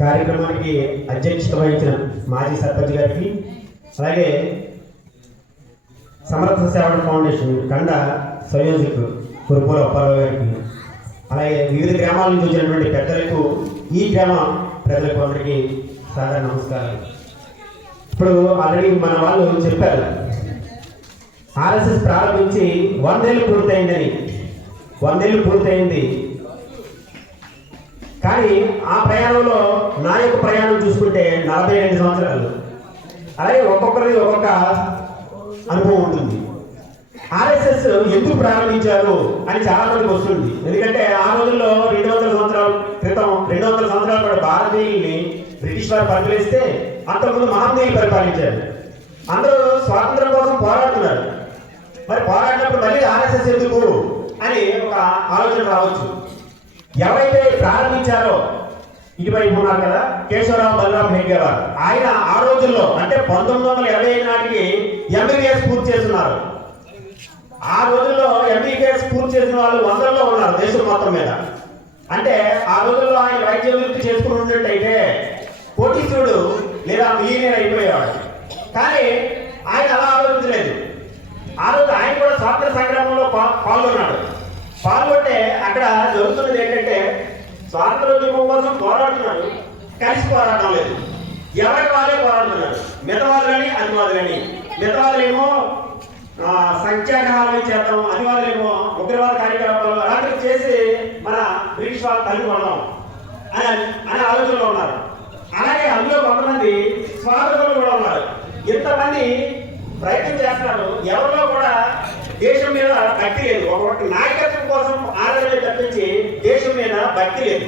కార్యక్రమానికి అధ్యక్షత వహించిన మాజీ సర్పంచ్ గారికి, అలాగే సమర్థ సేవల ఫౌండేషన్ కండ సంయోజకులు కురుపూల అప్పారావు గారికి, అలాగే వివిధ గ్రామాల నుంచి వచ్చినటువంటి పెద్దలకు, ఈ గ్రామ ప్రజలకు అందరికీ సాధారణ నమస్కారాలు. ఇప్పుడు ఆల్రెడీ మన వాళ్ళు చెప్పారు, ఆర్ఎస్ఎస్ ప్రారంభించి 100 ఏళ్ళు పూర్తయిందని. 100 ఏళ్ళు పూర్తయింది. కానీ ఆ ప్రయాణంలో నా యొక్క ప్రయాణం చూసుకుంటే 42 సంవత్సరాలు. అలాగే ఒక్కొక్కరిది ఒక్కొక్క అనుభవం ఉంటుంది. ఆర్ఎస్ఎస్ ఎందుకు ప్రారంభించారు అని చాలా మందికి వస్తుంది. ఎందుకంటే ఆ రోజుల్లో 200 సంవత్సరాల క్రితం, 200 సంవత్సరాల పాటు భారతీయుల్ని బ్రిటిష్ వారు పరిపాలిస్తే అంతకుముందు మహమ్మదీయులు పరిపాలించారు. అందరూ స్వాతంత్రం కోసం పోరాడుతున్నారు. మరి పోరాడినప్పుడు మళ్ళీ ఆర్ఎస్ఎస్ ఎందుకు అని ఒక ఆలోచన రావచ్చు. ఎవరైతే ప్రారంభించారో, ఇటువైపు ఉన్నారు కదా కేశవరావు బలరాం హెగ్డే గారు, ఆయన ఆ రోజుల్లో అంటే 1925 నాటికి ఎంబీబీఎస్ పూర్తి చేస్తున్నారు. ఆ రోజుల్లో ఎంబీబీఎస్ పూర్తి చేసిన వాళ్ళు 100లో ఉన్నారు దేశం మొత్తం మీద. అంటే ఆ రోజుల్లో ఆయన వైద్య వృత్తి చేసుకుని ఉన్నట్టయితే కోటీశ్వరుడు లేదా మిలియనీర్ అయిపోయేవాడు. కానీ ఆయన అలా ఆలోచించలేదు. ఆ రోజు ఆయన కూడా స్వాతంత్ర సంగ్రామంలో పాల్గొన్నాడు. పాల్గొంటే అక్కడ జరుగుతున్నది ఏంటంటే, స్వాతంత్రోద్యమం కోసం పోరాడుతున్నారు, కలిసి పోరాడడం లేదు. ఎవరికి వాళ్ళే పోరాడుతున్నారు. మితవాదులని అతివాదులని. మితవాదులేమో సంఖ్యాగ్రహాలు చేద్దాం, అతివాదులేమో ఉగ్రవాద కార్యకలాపాలు అలాంటివి చేసి మన బ్రిటిష్ వాళ్ళు తల్లిపడదాం అనే ఆలోచనలో ఉన్నారు. అలాగే అందులో కొంతమంది స్వాతంత్రులు కూడా ఉన్నారు. ఇంతమంది ప్రయత్నం చేస్తున్నారు. ఎవరిలో కూడా దేశం మీద భక్తి లేదు. ఒక నాయకత్వం కోసం ఆదరణ తప్పించి దేశం మీద భక్తి లేదు.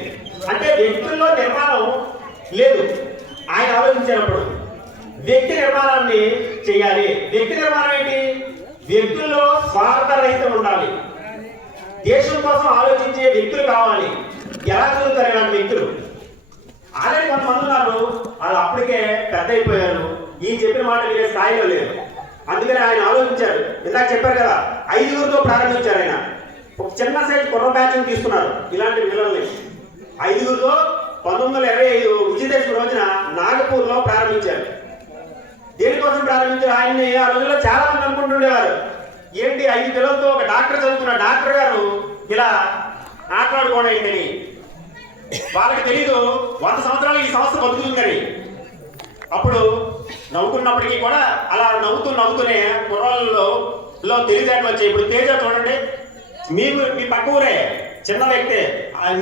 అంటే వ్యక్తుల్లో నిర్మాణం లేదు. ఆయన ఆలోచించినప్పుడు వ్యక్తి నిర్మాణాన్ని చేయాలి. వ్యక్తి నిర్మాణం ఏంటి? వ్యక్తుల్లో స్వార్థరహితం ఉండాలి. దేశం కోసం ఆలోచించే వ్యక్తులు కావాలి. ఎలా చదువుతారు ఇలాంటి వ్యక్తులు? ఆల్రెడీ కొంతమంది ఉన్నారు, వాళ్ళు అప్పటికే పెద్ద అయిపోయారు, ఈ చెప్పిన మాట వేరే స్థాయిలో లేరు. అందుకని ఆయన ఆలోచించారు. ఇందాక చెప్పారు కదా, 5గురితో ప్రారంభించారు. ఆయన ఒక చిన్న సైజ్ కుర్ర బ్యాచ్ని తీసుకున్నారు. ఇలాంటి పిల్లల్ని 5గురితో 1925 విజయదశమి రోజున నాగపూర్లో ప్రారంభించారు. దేనికోసం ప్రారంభించారు? ఆయన్ని ఆ రోజుల్లో చాలా మంది అనుకుంటుండేవారు, ఏంటి 5 పిల్లలతో ఒక డాక్టర్ చదువుకున్న డాక్టర్ గారు ఇలా మాట్లాడుకోవడం ఏంటని. వాళ్ళకి తెలీదు 100 సంవత్సరాలు ఈ సంస్థ బతుకుతుందని. అప్పుడు నవ్వుకున్నప్పటికీ కూడా అలా నవ్వుతూనే కుర్రాళ్ళలో తెలివితేటలు వచ్చాయి. ఇప్పుడు తేజ చూడండి, మీ పక్క ఊరే, చిన్న వ్యక్తే,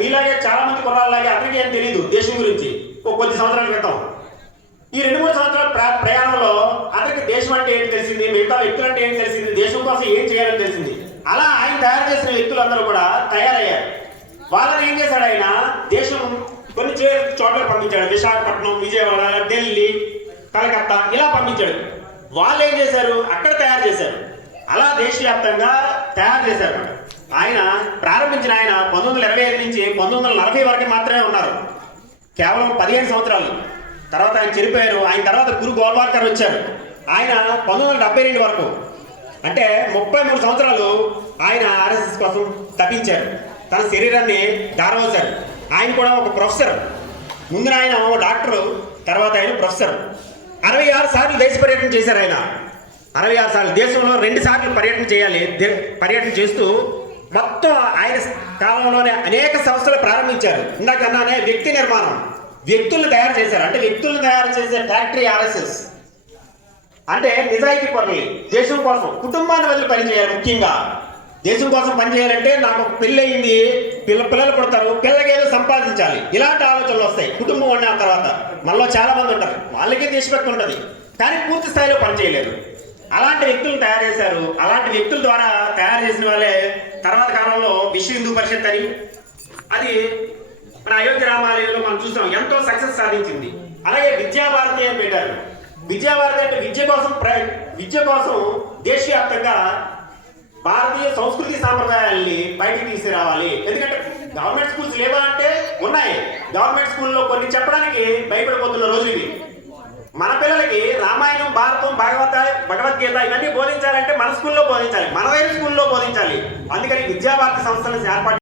మీలాగే చాలా మంది కుర్రాళ్ళలాగే అతనికి ఏం తెలియదు దేశం గురించి. కొద్ది సంవత్సరాల క్రితం ఈ 2-3 సంవత్సరాల ప్రయాణంలో అతనికి దేశం అంటే ఏంటి తెలిసింది, మిగతా వ్యక్తులు అంటే ఏంటి తెలిసింది, దేశం కోసం ఏం చేయాలని తెలిసింది. అలా ఆయన తయారు చేసిన వ్యక్తులందరూ కూడా తయారయ్యారు. వాళ్ళని ఏం చేశాడు ఆయన? దేశం కొన్ని చోట్ల పంపించాడు. విశాఖపట్నం, విజయవాడ, ఢిల్లీ, కలకత్తా ఇలా పంపించాడు. వాళ్ళు ఏం చేశారు? అక్కడ తయారు చేశారు. అలా దేశవ్యాప్తంగా తయారు చేశారు. ఆయన ప్రారంభించిన ఆయన 1925 నుంచి 1940 వరకు మాత్రమే ఉన్నారు. కేవలం 15 సంవత్సరాలు. తర్వాత ఆయన చనిపోయారు. ఆయన తర్వాత గురు గోల్వాల్కర్ వచ్చారు. ఆయన 1972 వరకు, అంటే 33 సంవత్సరాలు ఆయన ఆర్ఎస్ఎస్ కోసం తప్పించారు. తన శరీరాన్ని దారవోశారు. ఆయన కూడా ఒక ప్రొఫెసర్. ముందున ఆయన ఒక డాక్టరు, తర్వాత ఆయన ప్రొఫెసర్. 66 సార్లు దేశ పర్యటన చేశారు ఆయన. 66 సార్లు. దేశంలో 2 సార్లు పర్యటన చేయాలి. పర్యటన చేస్తూ మొత్తం ఆయన కాలంలోనే అనేక సంస్థలు ప్రారంభించారు. ఇందాక అన్నానే వ్యక్తి నిర్మాణం, వ్యక్తులను తయారు చేశారు. అంటే వ్యక్తులను తయారు చేసే ఫ్యాక్టరీ ఆర్ఎస్ఎస్. అంటే నిజాయితీ పనులు, దేశం కోసం, కుటుంబాన్ని వదిలి పనిచేయాలి. ముఖ్యంగా దేశం కోసం పనిచేయాలంటే నాకు పెళ్ళి అయింది, పిల్లలు పుడతారు, పిల్లలకి ఏదో సంపాదించాలి, ఇలాంటి ఆలోచనలు వస్తాయి. కుటుంబం ఉన్న తర్వాత మనలో చాలా మంది ఉంటారు, వాళ్ళకి దేశభక్తి ఉంటుంది, కానీ పూర్తి స్థాయిలో పనిచేయలేరు. అలాంటి వ్యక్తులను తయారు చేశారు. అలాంటి వ్యక్తుల ద్వారా తయారు చేసిన వాళ్ళే తర్వాత కాలంలో విశ్వ హిందూ పరిషత్ అని, అది మన అయోధ్య రామాలయంలో మనం చూసాం, ఎంతో సక్సెస్ సాధించింది. అలాగే విద్యాభారతి అని పెట్టారు. విద్యాభారతి అంటే విద్య కోసం దేశవ్యాప్తంగా భారతీయ సంస్కృతి సాంప్రదాయాల్ని బయటికి తీసుకురావాలి. ఎందుకంటే గవర్నమెంట్ స్కూల్స్ లేవా అంటే ఉన్నాయి. గవర్నమెంట్ స్కూల్లో కొన్ని చెప్పడానికి భయపడిపోతున్న రోజులు ఇవి. మన పిల్లలకి రామాయణం, భారతం, భగవద్గీత ఇవన్నీ బోధించాలంటే మన స్కూల్లో బోధించాలి, మనదైన స్కూల్లో బోధించాలి. అందుకని విద్యాభారతి సంస్థలను ఏర్పాటు